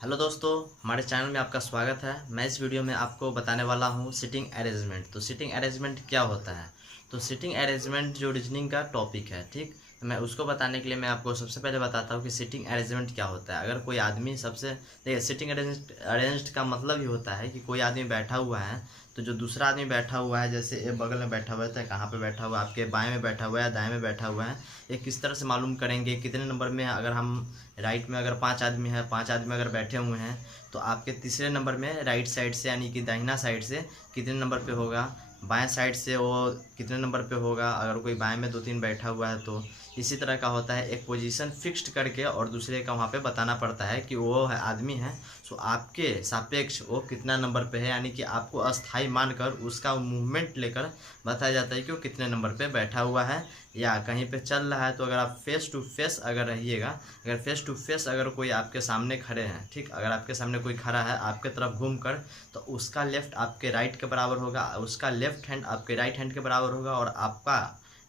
Hello दोस्तों, हमारे channel में आपका स्वागत है। मैं इस वीडियो में आपको बताने वाला हूँ सिटिंग अरेंजमेंट। तो सिटिंग अरेंजमेंट क्या होता है? तो सिटिंग अरेंजमेंट जो रीजनिंग का टॉपिक है, ठीक, तो मैं उसको बताने के लिए मैं आपको सबसे पहले बताता हूँ कि सिटिंग अरेंजमेंट क्या होता है। अगर कोई आदमी सबसे देखिए, सिटिंग अरेंज्ड का मतलब ही होता है कि कोई आदमी बैठा हुआ है, तो जो दूसरा आदमी बैठा हुआ है, जैसे ये बगल में बैठा हुआ है, तो कहाँ पे बैठा हुआ है, आपके बाएं में बैठा हुआ है, दाएं में बैठा हुआ है, ये किस तरह से मालूम करेंगे कितने नंबर में है। अगर हम राइट में अगर 5 आदमी है, 5 आदमी अगर बैठे हुए हैं, तो आपके तीसरे नंबर में राइट साइड से यानी कि दाहिना साइड से कितने नंबर पे होगा, बाएं साइड से वो कितने नंबर पे होगा, अगर कोई बाएं में 2-3 बैठा हुआ है तो इसी तरह का होता है। एक पोजीशन फिक्स्ड करके और दूसरे का वहाँ पे बताना पड़ता है कि वो है आदमी है, सो आपके सापेक्ष वो कितना नंबर पे है, यानी कि आपको अस्थाई मानकर उसका मूवमेंट लेकर बताया जाता है कि वो कितने नंबर पे बैठा हुआ है या कहीं पे चल रहा है। तो अगर आप फेस टू फेस अगर रहिएगा, अगर फेस टू फेस अगर कोई आपके सामने खड़े हैं, ठीक, अगर आपके सामने कोई खड़ा है आपके तरफ घूमकर, तो उसका लेफ्ट आपके राइट के बराबर होगा, उसका लेफ्ट हैंड आपके राइट हैंड के बराबर होगा, और आपका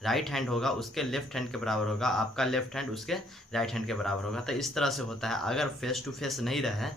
राइट हैंड होगा उसके लेफ्ट हैंड के बराबर होगा, आपका लेफ्ट हैंड उसके राइट हैंड के बराबर होगा। तो इस तरह से होता है। अगर फेस टू फेस नहीं रहे,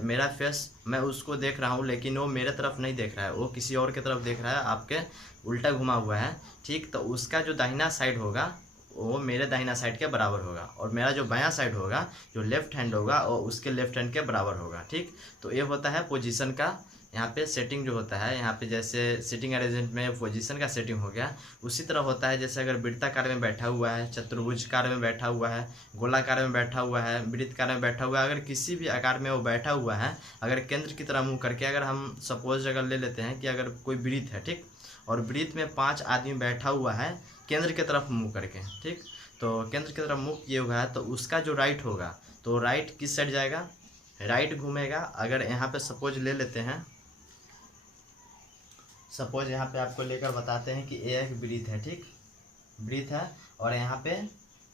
मेरा फेस मैं उसको देख रहा हूँ लेकिन वो मेरे तरफ नहीं देख रहा है, वो किसी और की तरफ देख रहा है, आपके उल्टा घुमा हुआ है, ठीक, तो उसका जो दाहिना साइड होगा वो मेरे दाहिना साइड के बराबर होगा, और मेरा जो बायां साइड होगा जो लेफ्ट हैंड होगा वो उसके लेफ्ट हैंड के बराबर होगा, ठीक। तो ये होता है पोजीशन का यहाँ पे सेटिंग जो होता है। यहाँ पे जैसे सिटिंग अरेंजमेंट में पोजीशन का सेटिंग हो गया, उसी तरह होता है जैसे अगर वृत्ताकार में बैठा हुआ है, चतुर्भुजकार में बैठा हुआ है, गोलाकार में बैठा हुआ है, वृत्तकार में बैठा हुआ है, अगर किसी भी आकार में वो बैठा हुआ है, अगर केंद्र की तरह मुँह करके, अगर हम सपोज अगर ले लेते हैं कि अगर कोई वृत्त है, ठीक, और वृत्त में 5 आदमी बैठा हुआ है केंद्र की तरफ मुँह करके, ठीक, तो केंद्र की तरफ मुँह किए हुआ है, तो उसका जो राइट होगा, तो राइट किस साइड जाएगा, राइट घूमेगा। अगर यहाँ पे सपोज ले लेते हैं, सपोज यहाँ पे आपको लेकर बताते हैं कि ये एक वृत्त है, ठीक, वृत्त है, और यहाँ पे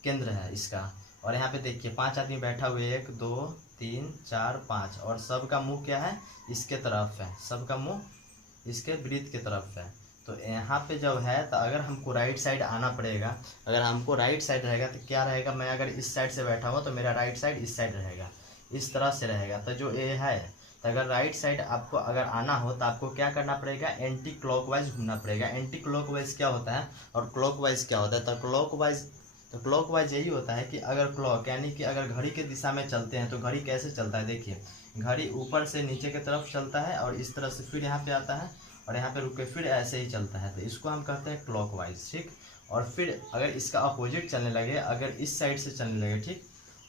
केंद्र है इसका, और यहाँ पे देखिए 5 आदमी बैठा हुए, 1 2 3 4 5, और सबका मुंह क्या है, इसके तरफ है, सबका मुंह इसके वृत्त के तरफ है। तो यहाँ पे जब है तो अगर हमको राइट साइड आना पड़ेगा, अगर हमको राइट साइड रहेगा तो क्या रहेगा, मैं अगर इस साइड से बैठा हुआ तो मेरा राइट साइड इस साइड रहेगा, इस तरह से रहेगा। तो जो ये है, तो अगर राइट साइड आपको अगर आना हो तो आपको क्या करना पड़ेगा, एंटी क्लॉकवाइज घूमना पड़ेगा। एंटी क्लॉकवाइज क्या होता है और क्लॉकवाइज क्या होता है? तो क्लॉकवाइज यही होता है कि अगर क्लॉक यानी कि अगर घड़ी के दिशा में चलते हैं तो घड़ी कैसे चलता है, देखिए घड़ी ऊपर से नीचे की तरफ चलता है और इस तरह से फिर यहाँ पे आता है और यहाँ पे रुक के फिर ऐसे ही चलता है, तो इसको हम कहते हैं क्लॉकवाइज, ठीक। और फिर अगर इसका अपोजिट चलने लगे, अगर इस साइड से चलने लगे, ठीक,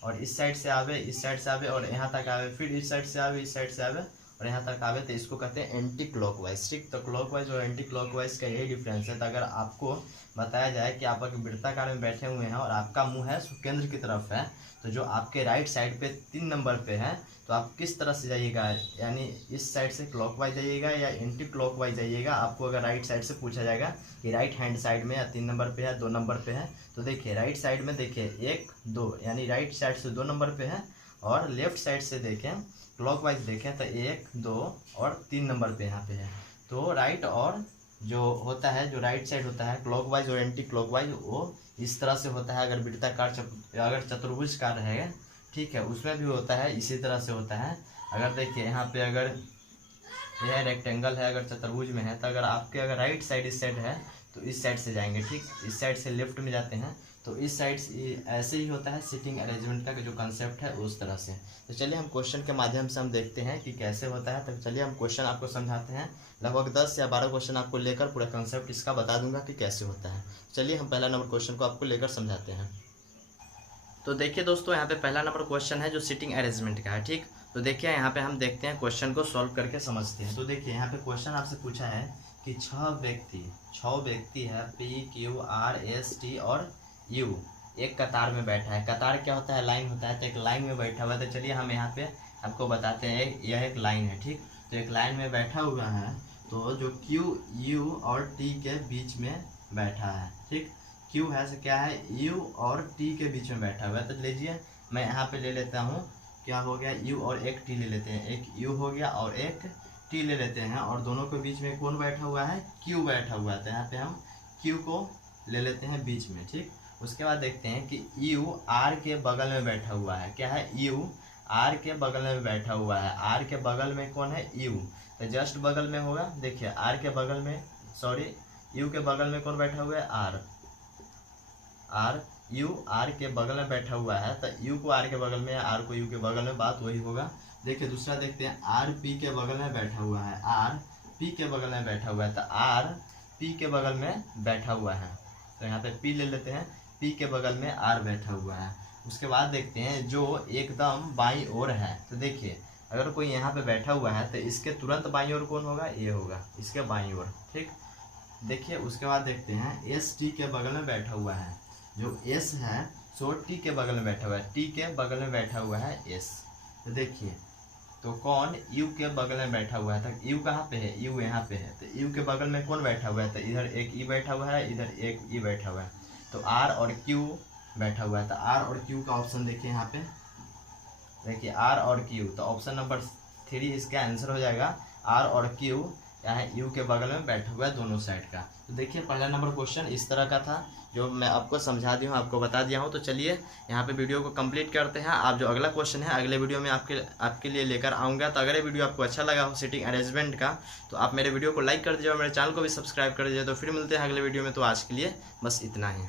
और इस साइड से आवे, इस साइड से आवे और यहाँ तक आवे, फिर इस साइड से आवे, इस साइड से आवे और यहाँ तक आवे, तो इसको कहते हैं एंटी क्लॉकवाइज, ठीक। तो क्लॉकवाइज और एंटी क्लॉकवाइज का यही डिफरेंस है। तो अगर आपको बताया जाए कि आप अगर वृत्ताकार में बैठे हुए हैं और आपका मुंह है केंद्र की तरफ है, तो जो आपके राइट साइड पे 3 नंबर पे है, तो आप किस तरह से जाइएगा, यानी इस साइड से क्लॉकवाइज जाइएगा या एंटी क्लॉकवाइज जाइएगा। आपको अगर राइट साइड से पूछा जाएगा कि राइट हैंड साइड में या 3 नंबर पे है, 2 नंबर पे है, तो देखिए राइट साइड में देखिए 1 2, यानी राइट साइड से 2 नंबर पे है, और लेफ्ट साइड से देखें क्लॉकवाइज देखें तो 1 2 और 3 नंबर पे यहाँ पे है। तो राइट और जो होता है, जो राइट साइड होता है क्लॉकवाइज और एंटी क्लॉकवाइज, वो इस तरह से होता है। अगर वृत्ताकार अगर चतुर्भुजकार है, ठीक है, उसमें भी होता है, इसी तरह से होता है। अगर देखिए यहाँ पे अगर यह रेक्टेंगल है, अगर चतुर्भुज में है, तो अगर आपके अगर राइट साइड इस साइड है तो इस साइड से जाएंगे, ठीक, इस साइड से लेफ्ट में जाते हैं, तो इस साइड से ऐसे ही होता है। सिटिंग अरेंजमेंट का जो कंसेप्ट है उस तरह से। तो चलिए हम क्वेश्चन के माध्यम से हम देखते हैं कि कैसे होता है। तो चलिए हम क्वेश्चन आपको समझाते हैं। लगभग 10 या 12 क्वेश्चन आपको लेकर पूरा कंसेप्ट इसका बता दूंगा कि कैसे होता है। चलिए हम पहला नंबर क्वेश्चन को आपको लेकर समझाते हैं। तो देखिए दोस्तों, यहाँ पे पहला नंबर क्वेश्चन है जो सिटिंग अरेंजमेंट का है, ठीक। तो देखिए यहाँ पे हम देखते हैं क्वेश्चन को सॉल्व करके समझते हैं। तो देखिए यहाँ पे क्वेश्चन आपसे पूछा है कि 6 व्यक्ति है, P Q R S T और U एक कतार में बैठा है। कतार क्या होता है, लाइन होता है, तो एक लाइन में बैठा हुआ है। तो चलिए हम यहाँ पे आपको बताते हैं, यह एक लाइन है, ठीक। तो एक लाइन में बैठा हुआ है, तो जो Q U और T के बीच में बैठा है, ठीक। Q है से क्या है, U और T के बीच में बैठा हुआ है। तो लीजिए मैं यहाँ पे ले लेता हूँ, क्या हो गया, U और एक T ले लेते हैं, एक U हो गया और एक T ले लेते हैं, और दोनों के बीच में कौन बैठा हुआ है, Q बैठा हुआ है। तो यहाँ पे हम Q को ले लेते हैं बीच में, ठीक। उसके बाद देखते हैं कि U R के बगल में बैठा हुआ है, क्या है, U आर के बगल में बैठा हुआ है। आर के बगल में कौन है? यू। तो जस्ट बगल में होगा, देखिए आर के बगल में, सॉरी यू के बगल में कौन बैठा हुआ है? आर। आर यू आर के बगल में बैठा हुआ है, तो यू को आर के बगल में, आर को यू के बगल में, बात वही होगा। देखिए दूसरा देखते हैं, आर पी के बगल में बैठा हुआ है। आर पी के बगल में बैठा हुआ है, तो आर पी के बगल में बैठा हुआ है, तो यहाँ पे पी ले लेते हैं, पी के बगल में आर बैठा हुआ है। उसके बाद देखते हैं जो एकदम बाईं ओर है, तो देखिए अगर कोई यहाँ पे बैठा हुआ है तो इसके तुरंत बाईं ओर कौन होगा? ये होगा, इसके बाईं ओर, ठीक। देखिए उसके बाद देखते हैं एस टी के बगल में बैठा हुआ है। जो एस है सो टी के बगल में बैठा हुआ है, टी के बगल में बैठा हुआ है एस। तो देखिए तो कौन? यू के बगल में बैठा हुआ है। तो यू कहाँ पे है? यू यहाँ पे है, तो यू के बगल में कौन बैठा हुआ है? तो इधर एक ई बैठा हुआ है, इधर एक ई बैठा हुआ है, तो आर और क्यू बैठा हुआ है। तो आर और क्यू का ऑप्शन देखिए यहाँ पे, देखिए आर और क्यू, तो ऑप्शन नंबर 3 इसका आंसर हो जाएगा। आर और क्यू यहाँ यू के बगल में बैठा हुआ है दोनों साइड का। तो देखिए पहला नंबर क्वेश्चन इस तरह का था, जो मैं आपको समझा दिया हूँ, आपको बता दिया हूँ। तो चलिए यहाँ पे वीडियो को कंप्लीट करते हैं। आप जो अगला क्वेश्चन है अगले वीडियो में आपके लिए लेकर आऊँगा। तो अगर ये वीडियो आपको अच्छा लगा हो सीटिंग अरेंजमेंट का, तो आप मेरे वीडियो को लाइक कर दीजिए और मेरे चैनल को भी सब्सक्राइब कर दीजिए। तो फिर मिलते हैं अगले वीडियो में, तो आज के लिए बस इतना ही।